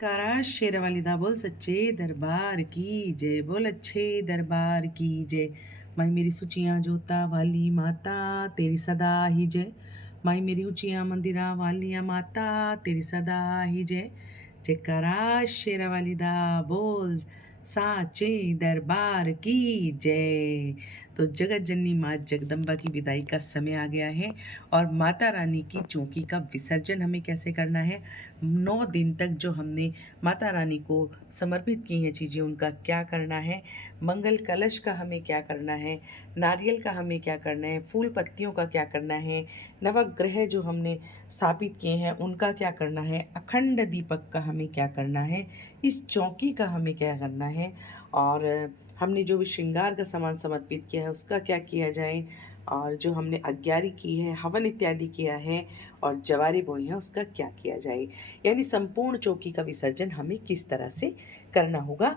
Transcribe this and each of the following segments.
कारा शेरवाली दा बोल सच्चे दरबार की जय, बोल अच्छे दरबार की जय। माई मेरी सुचियाँ जोता वाली माता तेरी सदा ही जय। माई मेरी ऊंचियाँ मंदिरा वालिया माता तेरी सदा ही जय। जयकारा शेरवाली दा बोल साचे दरबार की जय। तो जगत जननी माँ जगदम्बा की विदाई का समय आ गया है और माता रानी की चौकी का विसर्जन हमें कैसे करना है। 9 दिन तक जो हमने माता रानी को समर्पित की हैं चीज़ें, उनका क्या करना है। मंगल कलश का हमें क्या करना है, नारियल का हमें क्या करना है, फूल पत्तियों का क्या करना है, नवग्रह जो हमने स्थापित किए हैं उनका क्या करना है, अखंड दीपक का हमें क्या करना है, इस चौकी का हमें क्या करना है, और हमने जो भी श्रृंगार का सामान समर्पित किया है उसका क्या किया जाए, और जो हमने अग्यारी की है, हवन इत्यादि किया है और जवारे बोई हैं उसका क्या किया जाए। यानी संपूर्ण चौकी का विसर्जन हमें किस तरह से करना होगा,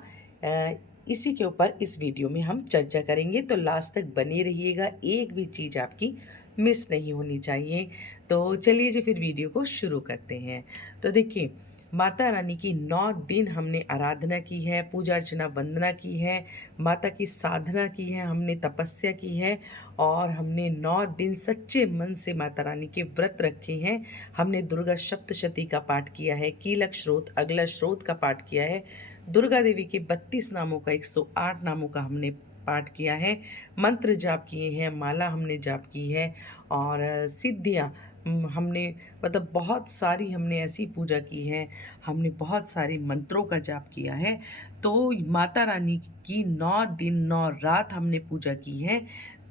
इसी के ऊपर इस वीडियो में हम चर्चा करेंगे। तो लास्ट तक बने रहिएगा, एक भी चीज़ आपकी मिस नहीं होनी चाहिए। तो चलिए जी फिर वीडियो को शुरू करते हैं। तो देखिए, माता रानी की 9 दिन हमने आराधना की है, पूजा अर्चना वंदना की है, माता की साधना की है, हमने तपस्या की है और हमने 9 दिन सच्चे मन से माता रानी के व्रत रखे हैं। हमने दुर्गा सप्तशती का पाठ किया है, कीलक स्रोत अगला स्रोत का पाठ किया है, दुर्गा देवी के 32 नामों का 108 नामों का हमने पाठ किया है, मंत्र जाप किए हैं, माला हमने जाप की है और सिद्धियाँ हमने मतलब बहुत सारी हमने ऐसी पूजा की है, हमने बहुत सारे मंत्रों का जाप किया है। तो माता रानी की 9 दिन 9 रात हमने पूजा की है।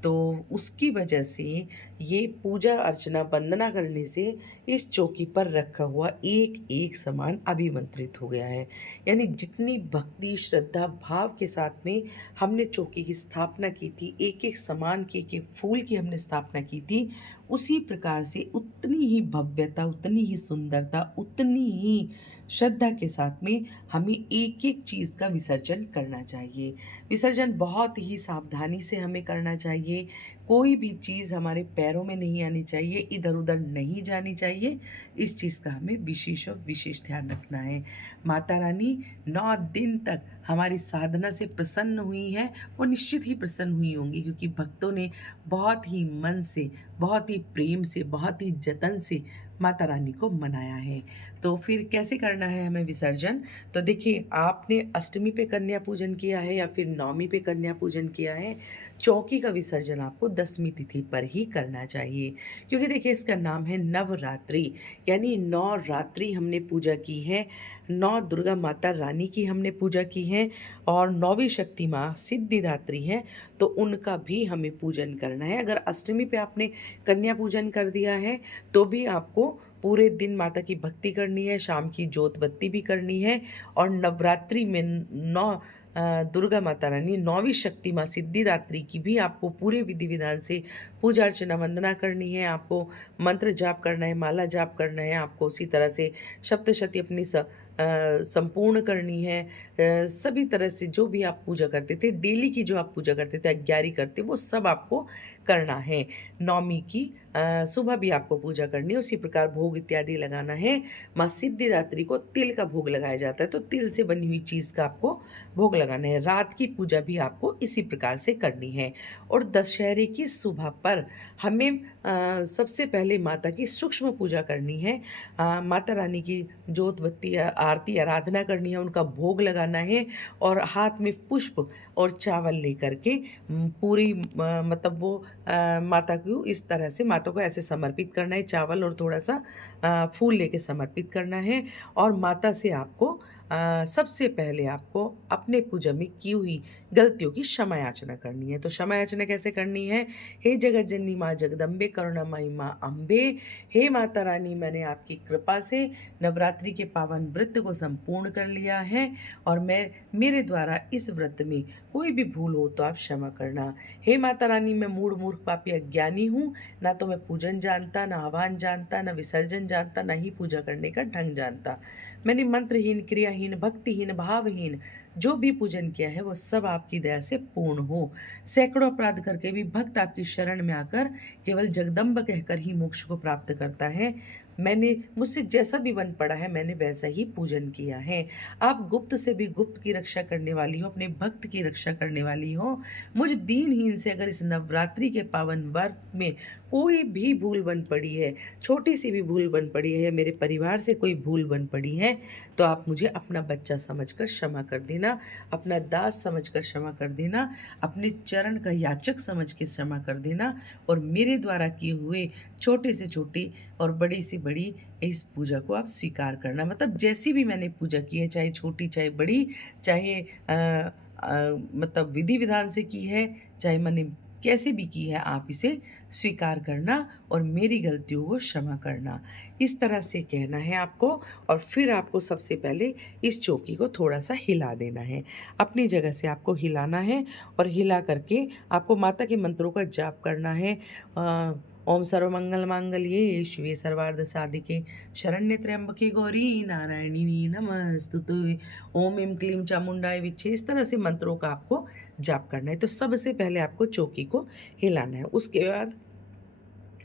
तो उसकी वजह से ये पूजा अर्चना वंदना करने से इस चौकी पर रखा हुआ एक एक सामान अभिमंत्रित हो गया है। यानी जितनी भक्ति श्रद्धा भाव के साथ में हमने चौकी की स्थापना की थी, एक एक सामान की, एक एक फूल की हमने स्थापना की थी, उसी प्रकार से उतनी ही भव्यता, उतनी ही सुंदरता, उतनी ही श्रद्धा के साथ में हमें एक एक चीज़ का विसर्जन करना चाहिए। विसर्जन बहुत ही सावधानी से हमें करना चाहिए। कोई भी चीज़ हमारे पैरों में नहीं आनी चाहिए, इधर उधर नहीं जानी चाहिए। इस चीज़ का हमें विशेष और विशेष ध्यान रखना है। माता रानी 9 दिन तक हमारी साधना से प्रसन्न हुई हैं, वो निश्चित ही प्रसन्न हुई होंगी क्योंकि भक्तों ने बहुत ही मन से, बहुत ही प्रेम से, बहुत ही जतन से माता रानी को मनाया है। तो फिर कैसे करना है हमें विसर्जन। तो देखिए, आपने अष्टमी पे कन्या पूजन किया है या फिर नवमी पे कन्या पूजन किया है, चौकी का विसर्जन आपको 10वीं तिथि पर ही करना चाहिए क्योंकि देखिए इसका नाम है नवरात्रि। यानी 9 रात्रि हमने पूजा की है, 9 दुर्गा माता रानी की हमने पूजा की है और 9वीं शक्ति माँ सिद्धिदात्री हैं, तो उनका भी हमें पूजन करना है। अगर अष्टमी पे आपने कन्या पूजन कर दिया है तो भी आपको पूरे दिन माता की भक्ति करनी है, शाम की जोत बत्ती भी करनी है और नवरात्रि में 9 दुर्गा माता रानी 9वीं शक्ति माँ सिद्धिदात्री की भी आपको पूरे विधि विधान से पूजा अर्चना वंदना करनी है। आपको मंत्र जाप करना है, माला जाप करना है, आपको उसी तरह से सप्तशती अपनी संपूर्ण करनी है। सभी तरह से जो भी आप पूजा करते थे, डेली की जो आप पूजा करते थे, अग्यारी करते, वो सब आपको करना है। नौमी की सुबह भी आपको पूजा करनी है, उसी प्रकार भोग इत्यादि लगाना है। माँ सिद्धिदात्री को तिल का भोग लगाया जाता है, तो तिल से बनी हुई चीज़ का आपको भोग लगाना है। रात की पूजा भी आपको इसी प्रकार से करनी है। और दशहरे की सुबह पर हमें सबसे पहले माता की सूक्ष्म पूजा करनी है। माता रानी की जोत बत्ती आरती आराधना करनी है, उनका भोग लगाना है और हाथ में पुष्प और चावल लेकर के पूरी मतलब वो माता को इस तरह से माता को ऐसे समर्पित करना है, चावल और थोड़ा सा फूल लेके समर्पित करना है। और माता से आपको सबसे पहले आपको अपने पूजा में की हुई गलतियों की क्षमा याचना करनी है। तो क्षमा याचना कैसे करनी है। हे जगत जननी माँ जगदम्बे करुणामयी माँ अम्बे, हे माता रानी, मैंने आपकी कृपा से नवरात्रि के पावन व्रत को संपूर्ण कर लिया है और मेरे द्वारा इस व्रत में कोई भी भूल हो तो आप क्षमा करना। हे माता रानी, मैं मूढ़ मूर्ख पापी अज्ञानी हूँ, ना तो मैं पूजन जानता, ना आह्वान जानता, ना विसर्जन जानता, ना ही पूजा करने का ढंग जानता। मैंने मंत्रहीन, क्रियाहीन, भक्तिहीन, भावहीन जो भी पूजन किया है वो सब आपकी दया से पूर्ण हो। सैकड़ों अपराध करके भी भक्त आपकी शरण में आकर केवल जगदम्ब कहकर ही मोक्ष को प्राप्त करता है। मैंने मुझसे जैसा भी बन पड़ा है मैंने वैसा ही पूजन किया है। आप गुप्त से भी गुप्त की रक्षा करने वाली हो, अपने भक्त की रक्षा करने वाली हो। मुझ दीनहीन से अगर इस नवरात्रि के पावन व्रत में कोई भी भूल बन पड़ी है, छोटी सी भी भूल बन पड़ी है, या मेरे परिवार से कोई भूल बन पड़ी है, तो आप मुझे अपना बच्चा समझकर क्षमा कर देना, अपना दास समझकर क्षमा कर देना, अपने चरण का याचक समझ के क्षमा कर देना, और मेरे द्वारा किए हुए छोटे से छोटी और बड़ी से बड़ी इस पूजा को आप स्वीकार करना। मतलब जैसी भी मैंने पूजा की है, चाहे छोटी चाहे बड़ी, चाहे मतलब विधि विधान से की है, चाहे मैंने कैसे भी की है, आप इसे स्वीकार करना और मेरी गलतियों को क्षमा करना, इस तरह से कहना है आपको। और फिर आपको सबसे पहले इस चौकी को थोड़ा सा हिला देना है, अपनी जगह से आपको हिलाना है, और हिला करके आपको माता के मंत्रों का जाप करना है। ओम सर्वमंगल मांगल्ये शिवे सर्वार्थ साधिके शरण्ये त्र्यंबके गौरी नारायणी नमस्तुते, ओम एम क्लीम चामुंडाय विच्छे, इस तरह से मंत्रों का आपको जाप करना है। तो सबसे पहले आपको चौकी को हिलाना है, उसके बाद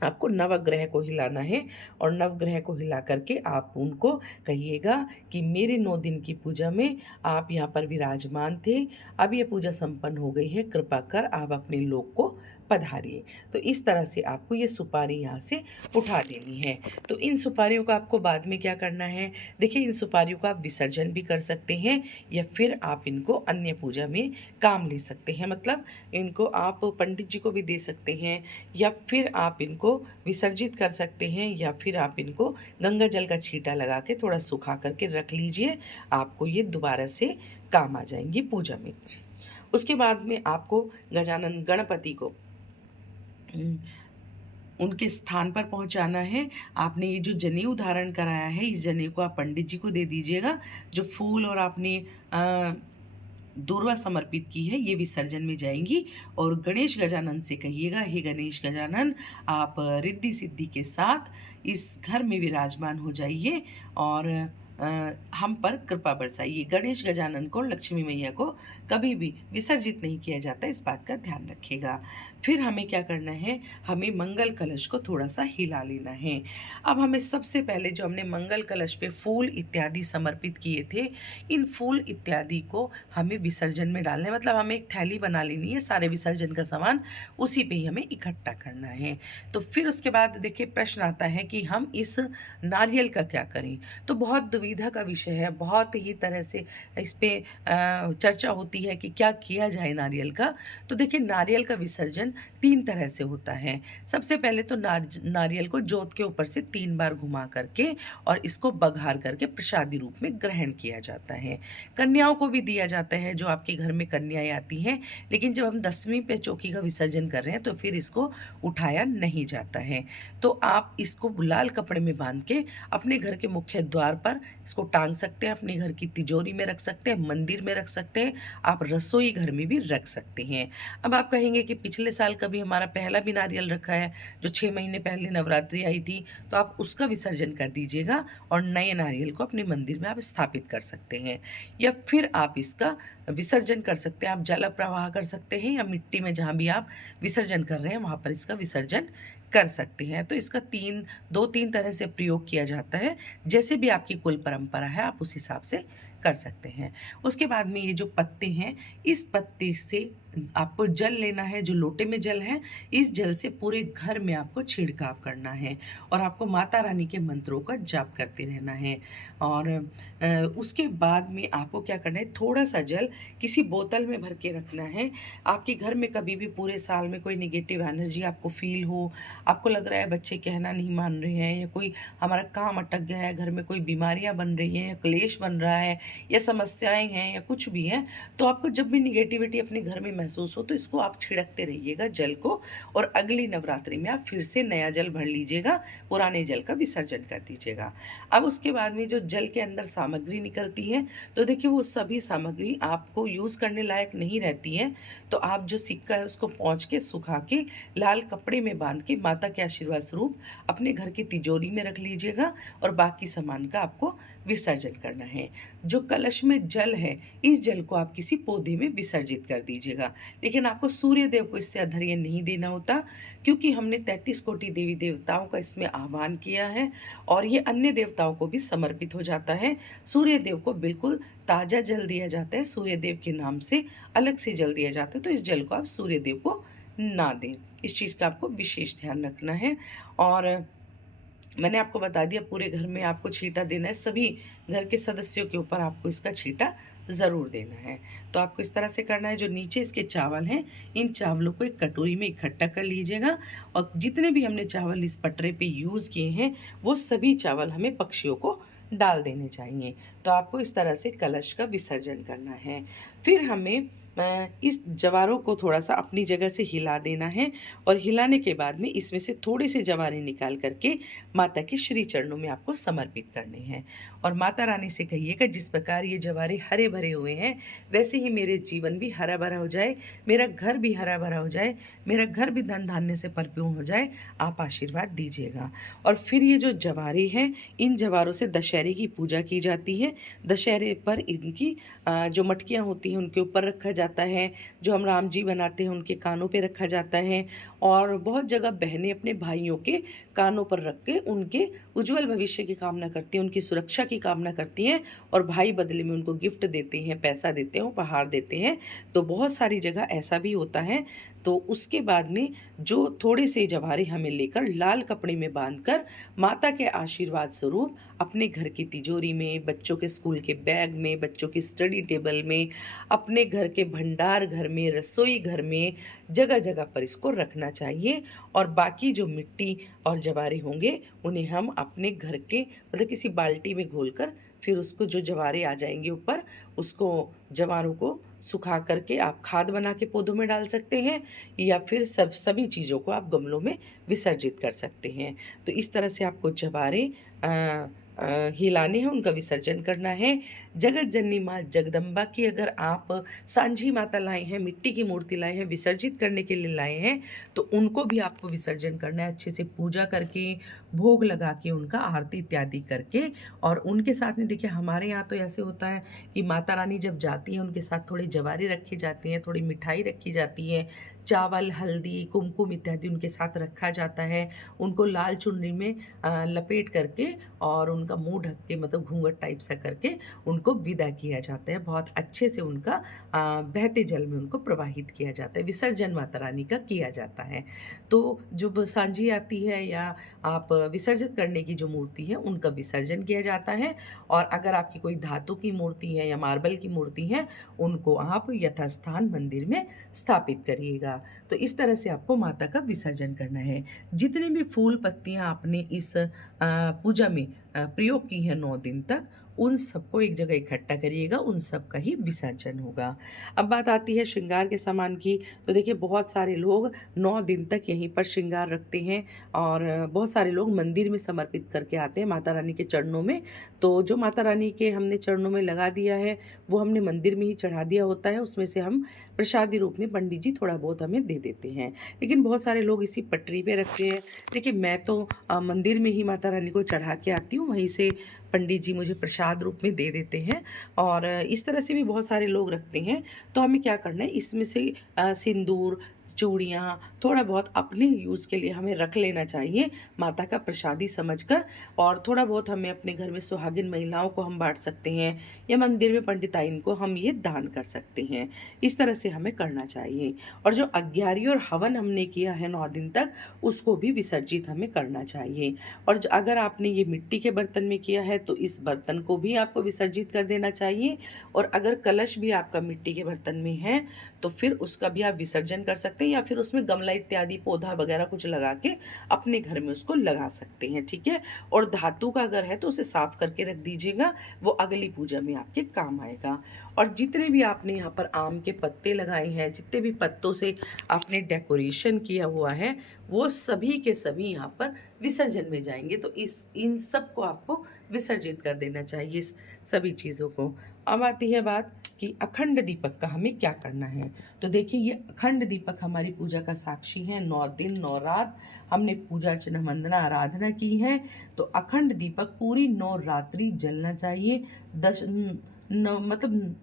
आपको नवग्रह को हिलाना है, और नवग्रह को हिला करके आप उनको कहिएगा कि मेरे 9 दिन की पूजा में आप यहाँ पर विराजमान थे, अब ये पूजा संपन्न हो गई है, कृपा कर आप अपने लोक को पधारिए। तो इस तरह से आपको ये सुपारी यहाँ से उठा देनी है। तो इन सुपारियों का आपको बाद में क्या करना है, देखिए इन सुपारियों का आप विसर्जन भी कर सकते हैं, या फिर आप इनको अन्य पूजा में काम ले सकते हैं। मतलब इनको आप पंडित जी को भी दे सकते हैं, या फिर आप इनको विसर्जित कर सकते हैं, या फिर आप इनको गंगा जल का छींटा लगा के थोड़ा सुखा करके रख लीजिए, आपको ये दोबारा से काम आ जाएंगी पूजा में। उसके बाद में आपको गजानन गणपति को उनके स्थान पर पहुंचाना है। आपने ये जो जनेऊ धारण कराया है, इस जनेऊ को आप पंडित जी को दे दीजिएगा। जो फूल और आपने दूर्वा समर्पित की है, ये विसर्जन में जाएंगी। और गणेश गजानन से कहिएगा, हे गणेश गजानन, आप रिद्धि सिद्धि के साथ इस घर में विराजमान हो जाइए और हम पर कृपा बरसाइए। गणेश गजानन को, लक्ष्मी मैया को कभी भी विसर्जित नहीं किया जाता, इस बात का ध्यान रखिएगा। फिर हमें क्या करना है, हमें मंगल कलश को थोड़ा सा हिला लेना है। अब हमें सबसे पहले जो हमने मंगल कलश पे फूल इत्यादि समर्पित किए थे, इन फूल इत्यादि को हमें विसर्जन में डालना है। मतलब हमें एक थैली बना लेनी है, सारे विसर्जन का सामान उसी पे ही हमें इकट्ठा करना है। तो फिर उसके बाद देखिए प्रश्न आता है कि हम इस नारियल का क्या करें। तो बहुत दुविधा का विषय है, बहुत ही तरह से इस पे चर्चा होती है कि क्या किया जाए नारियल का। तो देखिए नारियल का विसर्जन 3 तरह से होता है। सबसे पहले तो नारियल को जोत के ऊपर से 3 बार घुमा करके और इसको बघार करके प्रसादी रूप में ग्रहण किया जाता है। कन्याओं को भी दिया जाता है, जो आपके घर में कन्याएं आती हैं, लेकिन जब हम 10वीं पे चौकी का विसर्जन कर रहे हैं तो फिर इसको उठाया नहीं जाता है। तो आप इसको लाल कपड़े में बांध के अपने घर के मुख्य द्वार पर इसको टांग सकते हैं, अपने घर की तिजोरी में रख सकते हैं, मंदिर में रख सकते हैं, आप रसोई घर में भी रख सकते हैं। अब आप कहेंगे कि पिछले साल कभी हमारा पहला भी नारियल रखा है, जो 6 महीने पहले नवरात्रि आई थी, तो आप उसका विसर्जन कर दीजिएगा और नए नारियल को अपने मंदिर में आप स्थापित कर सकते हैं। या फिर आप इसका विसर्जन कर सकते हैं, आप जल प्रवाह कर सकते हैं, या मिट्टी में जहाँ भी आप विसर्जन कर रहे हैं वहाँ पर इसका विसर्जन कर सकते हैं। तो इसका 2-3 तरह से प्रयोग किया जाता है, जैसे भी आपकी कुल परंपरा है आप उस हिसाब से कर सकते हैं। उसके बाद में ये जो पत्ते हैं, इस पत्ते से आपको जल लेना है, जो लोटे में जल है, इस जल से पूरे घर में आपको छिड़काव करना है और आपको माता रानी के मंत्रों का जाप करते रहना है। और उसके बाद में आपको क्या करना है, थोड़ा सा जल किसी बोतल में भर के रखना है। आपके घर में कभी भी पूरे साल में कोई निगेटिव एनर्जी आपको फील हो, आपको लग रहा है बच्चे कहना नहीं मान रहे हैं, या कोई हमारा काम अटक गया है, घर में कोई बीमारियां बन रही हैं, या क्लेश बन रहा है, या समस्याएं हैं, या कुछ भी है, तो आपको जब भी निगेटिविटी अपने घर में महसूस हो तो इसको आप छिड़कते रहिएगा जल को, और अगली नवरात्रि में आप फिर से नया जल भर लीजिएगा, पुराने जल का विसर्जन कर दीजिएगा। अब उसके बाद में जो जल के अंदर सामग्री निकलती है, तो देखिए वो सभी सामग्री आपको यूज़ करने लायक नहीं रहती है। तो आप जो सिक्का है उसको पोंछ के सुखा के लाल कपड़े में बांध के माता के आशीर्वाद स्वरूप अपने घर की तिजोरी में रख लीजिएगा, और बाकी सामान का आपको विसर्जन करना है। जो कलश में जल है, इस जल को आप किसी पौधे में विसर्जित कर दीजिएगा। लेकिन आपको सूर्य देव को इससे अर्घ्य नहीं देना होता, क्योंकि हमने 33 कोटि देवी देवताओं का इसमें आह्वान किया है और ये अन्य देवताओं को भी समर्पित हो जाता है। सूर्य देव को बिल्कुल ताज़ा जल दिया जाता है, सूर्य देव के नाम से अलग से जल दिया जाता है, तो इस जल को आप सूर्य देव को ना दें। इस चीज़ का आपको विशेष ध्यान रखना है। और मैंने आपको बता दिया पूरे घर में आपको छींटा देना है, सभी घर के सदस्यों के ऊपर आपको इसका छींटा ज़रूर देना है। तो आपको इस तरह से करना है, जो नीचे इसके चावल हैं, इन चावलों को एक कटोरी में इकट्ठा कर लीजिएगा और जितने भी हमने चावल इस पटरे पे यूज़ किए हैं, वो सभी चावल हमें पक्षियों को डाल देने चाहिए। तो आपको इस तरह से कलश का विसर्जन करना है। फिर हमें इस जवारों को थोड़ा सा अपनी जगह से हिला देना है और हिलाने के बाद में इसमें से थोड़े से जवारे निकाल करके माता के श्री चरणों में आपको समर्पित करने हैं। और माता रानी से कहिएगा, जिस प्रकार ये जवारे हरे भरे हुए हैं, वैसे ही मेरे जीवन भी हरा भरा हो जाए, मेरा घर भी हरा भरा हो जाए, मेरा घर भी धन धान्य से परिपूर्ण हो जाए, आप आशीर्वाद दीजिएगा। और फिर ये जो जवारे हैं, इन जवारों से दशहरे की पूजा की जाती है। दशहरे पर इनकी जो मटकियाँ होती हैं उनके ऊपर रखा जाता है, जो हम राम जी बनाते हैं उनके कानों पे रखा जाता है, और बहुत जगह बहनें अपने भाइयों के कानों पर रख के उनके उज्जवल भविष्य की कामना करती हैं, उनकी सुरक्षा की कामना करती हैं, और भाई बदले में उनको गिफ्ट देते हैं, पैसा देते हैं, उपहार देते हैं। तो बहुत सारी जगह ऐसा भी होता है। तो उसके बाद में जो थोड़े से जवारे हमें लेकर लाल कपड़े में बांधकर माता के आशीर्वाद स्वरूप अपने घर की तिजोरी में, बच्चों के स्कूल के बैग में, बच्चों की स्टडी टेबल में, अपने घर के भंडार घर में, रसोई घर में, जगह जगह पर इसको रखना चाहिए। और बाकी जो मिट्टी और जवारे होंगे उन्हें हम अपने घर के मतलब किसी बाल्टी में घोलकर, फिर उसको जो जवारे आ जाएंगे ऊपर, उसको जवारों को सुखा करके आप खाद बना के पौधों में डाल सकते हैं, या फिर सभी चीज़ों को आप गमलों में विसर्जित कर सकते हैं। तो इस तरह से आपको जवारे हिलाने हैं, उनका विसर्जन करना है। जगत जननी माँ जगदम्बा की अगर आप सांझी माता लाए हैं, मिट्टी की मूर्ति लाए हैं, विसर्जित करने के लिए लाए हैं, तो उनको भी आपको विसर्जन करना है, अच्छे से पूजा करके, भोग लगा के, उनका आरती इत्यादि करके। और उनके साथ में देखिए, हमारे यहाँ तो ऐसे होता है कि माता रानी जब जाती हैं उनके साथ थोड़े जवारे रखे जाते हैं, थोड़ी मिठाई रखी जाती है, चावल, हल्दी, कुमकुम इत्यादि उनके साथ रखा जाता है। उनको लाल चुनरी में लपेट करके और उनका मुंह ढक के, मतलब घूंघट टाइप सा करके, उनको विदा किया जाता है। बहुत अच्छे से उनका बहते जल में उनको प्रवाहित किया जाता है, विसर्जन माता रानी का किया जाता है। तो जब सांझी आती है या आप विसर्जित करने की जो मूर्ति है उनका विसर्जन किया जाता है। और अगर आपकी कोई धातु की मूर्ति है या मार्बल की मूर्ति है, उनको आप यथास्थान मंदिर में स्थापित करिएगा। तो इस तरह से आपको माता का विसर्जन करना है। जितने भी फूल पत्तियाँ आपने इस पूजा में प्रयोग की है 9 दिन तक, उन सबको एक जगह इकट्ठा करिएगा, उन सब का ही विसर्जन होगा। अब बात आती है श्रृंगार के सामान की। तो देखिए, बहुत सारे लोग 9 दिन तक यहीं पर श्रृंगार रखते हैं और बहुत सारे लोग मंदिर में समर्पित करके आते हैं माता रानी के चरणों में। तो जो माता रानी के हमने चरणों में लगा दिया है, वो हमने मंदिर में ही चढ़ा दिया होता है। उसमें से हम प्रसादी रूप में पंडित जी थोड़ा बहुत हमें दे देते हैं, लेकिन बहुत सारे लोग इसी पटरी पे रखते हैं। देखिए, मैं तो मंदिर में ही माता रानी को चढ़ा के आती हूँ, वहीं से पंडित जी मुझे प्रसाद रूप में दे देते हैं। और इस तरह से भी बहुत सारे लोग रखते हैं। तो हमें क्या करना है, इसमें से सिंदूर, चूड़ियाँ, थोड़ा बहुत अपने यूज़ के लिए हमें रख लेना चाहिए, माता का प्रसादी समझकर। और थोड़ा बहुत हमें अपने घर में सुहागिन महिलाओं को हम बांट सकते हैं, या मंदिर में पंडिताइन को हम ये दान कर सकते हैं। इस तरह से हमें करना चाहिए। और जो अग्यारी और हवन हमने किया है 9 दिन तक, उसको भी विसर्जित हमें करना चाहिए। और अगर आपने ये मिट्टी के बर्तन में किया है, तो इस बर्तन को भी आपको विसर्जित कर देना चाहिए। और अगर कलश भी आपका मिट्टी के बर्तन में है, तो फिर उसका भी आप विसर्जन कर सकते हैं, या फिर उसमें गमला इत्यादि पौधा वगैरह कुछ लगा के अपने घर में उसको लगा सकते हैं, ठीक है। और धातु का अगर है तो उसे साफ करके रख दीजिएगा, वो अगली पूजा में आपके काम आएगा। और जितने भी आपने यहाँ पर आम के पत्ते लगाए हैं, जितने भी पत्तों से आपने डेकोरेशन किया हुआ है, वो सभी के सभी यहाँ पर विसर्जन में जाएंगे। तो इन सब को आपको विसर्जित कर देना चाहिए, सभी चीज़ों को। अब आती है बात कि अखंड दीपक का हमें क्या करना है। तो देखिए, ये अखंड दीपक हमारी पूजा का साक्षी है। 9 दिन 9 रात हमने पूजा अर्चना वंदना आराधना की है, तो अखंड दीपक पूरी 9 रात्रि जलना चाहिए। मतलब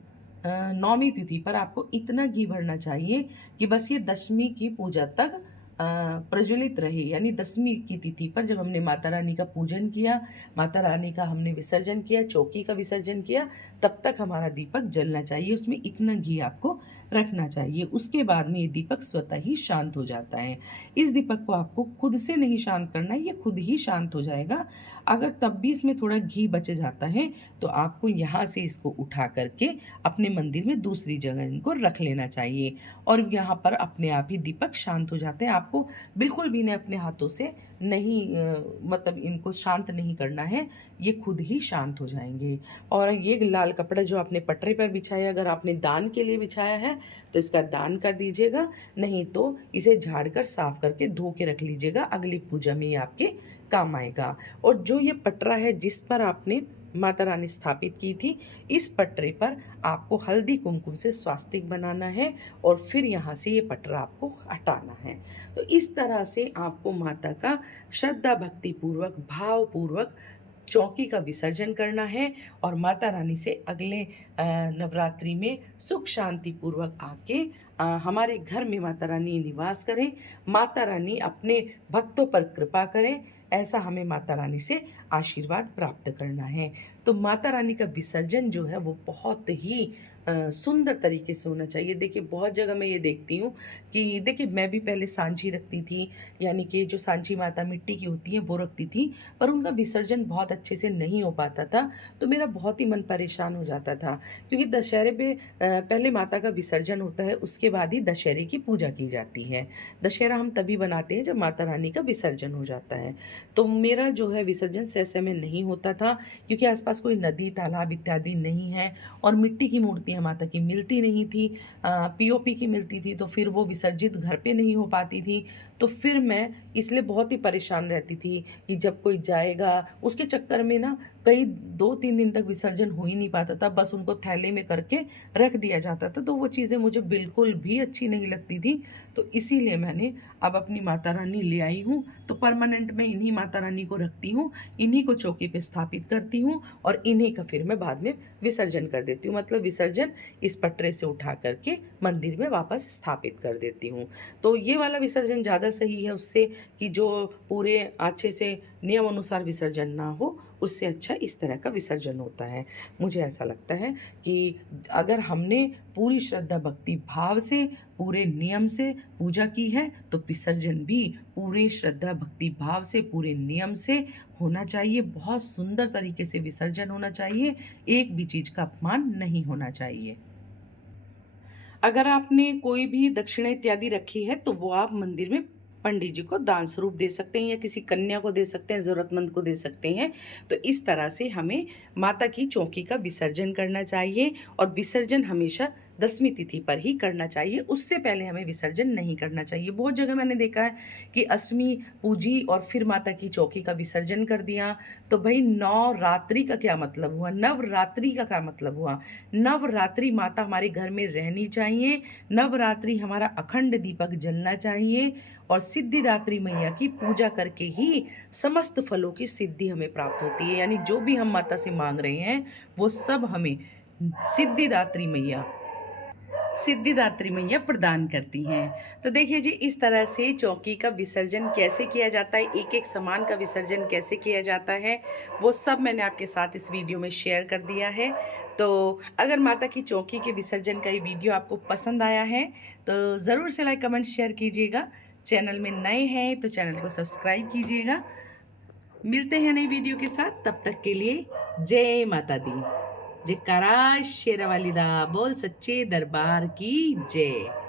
नौवीं तिथि पर आपको इतना घी भरना चाहिए कि बस ये दशमी की पूजा तक प्रज्वलित रहे। यानी दशमी की तिथि पर जब हमने माता रानी का पूजन किया, माता रानी का हमने विसर्जन किया, चौकी का विसर्जन किया, तब तक हमारा दीपक जलना चाहिए। उसमें इतना घी आपको रखना चाहिए। उसके बाद में ये दीपक स्वतः ही शांत हो जाता है। इस दीपक को आपको खुद से नहीं शांत करना है, ये खुद ही शांत हो जाएगा। अगर तब भी इसमें थोड़ा घी बच जाता है तो आपको यहाँ से इसको उठा करके अपने मंदिर में दूसरी जगह इनको रख लेना चाहिए, और यहाँ पर अपने आप ही दीपक शांत हो जाते हैं। आपको बिल्कुल भी इन्हें अपने हाथों से नहीं मतलब इनको शांत नहीं करना है, ये खुद ही शांत हो जाएंगे। और ये लाल कपड़ा जो आपने पटरे पर बिछाया, अगर आपने दान के लिए बिछाया है तो इसका दान कर दीजिएगा, नहीं तो इसे झाड़ कर साफ करके धो के रख लीजिएगा, अगली पूजा में ये आपके काम आएगा। और जो ये पटरा है जिस पर आपने माता रानी स्थापित की थी, इस पटरे पर आपको हल्दी कुमकुम से स्वास्तिक बनाना है और फिर यहाँ से ये पटरा आपको हटाना है। तो इस तरह से आपको माता का श्रद्धा भक्ति पूर्वक भाव पूर्वक चौकी का विसर्जन करना है, और माता रानी से अगले नवरात्रि में सुख शांति पूर्वक आके हमारे घर में माता रानी निवास करें, माता रानी अपने भक्तों पर कृपा करें, ऐसा हमें माता रानी से आशीर्वाद प्राप्त करना है। तो माता रानी का विसर्जन जो है वो बहुत ही सुंदर तरीके से होना चाहिए। देखिए, बहुत जगह मैं ये देखती हूँ कि देखिए, मैं भी पहले सांची रखती थी, यानी कि जो सांची माता मिट्टी की होती हैं वो रखती थी, पर उनका विसर्जन बहुत अच्छे से नहीं हो पाता था, तो मेरा बहुत ही मन परेशान हो जाता था। क्योंकि दशहरे पे पहले माता का विसर्जन होता है, उसके बाद ही दशहरे की पूजा की जाती है। दशहरा हम तभी बनाते हैं जब माता रानी का विसर्जन हो जाता है। तो मेरा जो है विसर्जन ऐसे में नहीं होता था, क्योंकि आसपास कोई नदी तालाब इत्यादि नहीं है, और मिट्टी की मूर्तियाँ माता की मिलती नहीं थी, पीओपी की मिलती थी, तो फिर वो विसर्जित घर पे नहीं हो पाती थी। तो फिर मैं इसलिए बहुत ही परेशान रहती थी कि जब कोई जाएगा, उसके चक्कर में ना कई 2-3 दिन तक विसर्जन हो ही नहीं पाता था, बस उनको थैले में करके रख दिया जाता था। तो वो चीज़ें मुझे बिल्कुल भी अच्छी नहीं लगती थी। तो इसीलिए मैंने अब अपनी माता रानी ले आई हूँ, तो परमानेंट मैं इन्हीं माता रानी को रखती हूँ, इन्हीं को चौकी पे स्थापित करती हूँ, और इन्हीं का फिर मैं बाद में विसर्जन कर देती हूँ। मतलब विसर्जन इस पटरे से उठा करके मंदिर में वापस स्थापित कर देती हूँ। तो ये वाला विसर्जन ज़्यादा सही है उससे, कि जो पूरे अच्छे से नियम अनुसार विसर्जन ना हो, उससे अच्छा इस तरह का विसर्जन होता है। मुझे ऐसा लगता है कि अगर हमने पूरी श्रद्धा भक्ति भाव से पूरे नियम से पूजा की है, तो विसर्जन भी पूरे श्रद्धा भक्ति भाव से पूरे नियम से होना चाहिए। बहुत सुंदर तरीके से विसर्जन होना चाहिए, एक भी चीज़ का अपमान नहीं होना चाहिए। अगर आपने कोई भी दक्षिणा इत्यादि रखी है तो वो आप मंदिर में पंडित जी को दान स्वरूप दे सकते हैं, या किसी कन्या को दे सकते हैं, ज़रूरतमंद को दे सकते हैं। तो इस तरह से हमें माता की चौकी का विसर्जन करना चाहिए, और विसर्जन हमेशा दसवीं तिथि पर ही करना चाहिए, उससे पहले हमें विसर्जन नहीं करना चाहिए। बहुत जगह मैंने देखा है कि अष्टमी पूजी और फिर माता की चौकी का विसर्जन कर दिया। तो भाई, नवरात्रि का क्या मतलब हुआ, नवरात्रि का क्या मतलब हुआ? नवरात्रि माता हमारे घर में रहनी चाहिए, नवरात्रि हमारा अखंड दीपक जलना चाहिए, और सिद्धिदात्री मैया की पूजा करके ही समस्त फलों की सिद्धि हमें प्राप्त होती है। यानी जो भी हम माता से मांग रहे हैं वो सब हमें सिद्धिदात्री मैया सिद्धिदात्री मैया प्रदान करती हैं। तो देखिए जी, इस तरह से चौकी का विसर्जन कैसे किया जाता है, एक एक सामान का विसर्जन कैसे किया जाता है, वो सब मैंने आपके साथ इस वीडियो में शेयर कर दिया है। तो अगर माता की चौकी के विसर्जन का ये वीडियो आपको पसंद आया है तो ज़रूर से लाइक कमेंट शेयर कीजिएगा। चैनल में नए हैं तो चैनल को सब्सक्राइब कीजिएगा। मिलते हैं नई वीडियो के साथ, तब तक के लिए जय माता दी। जयकारा शेरा वाली दा बोल, सच्चे दरबार की जय।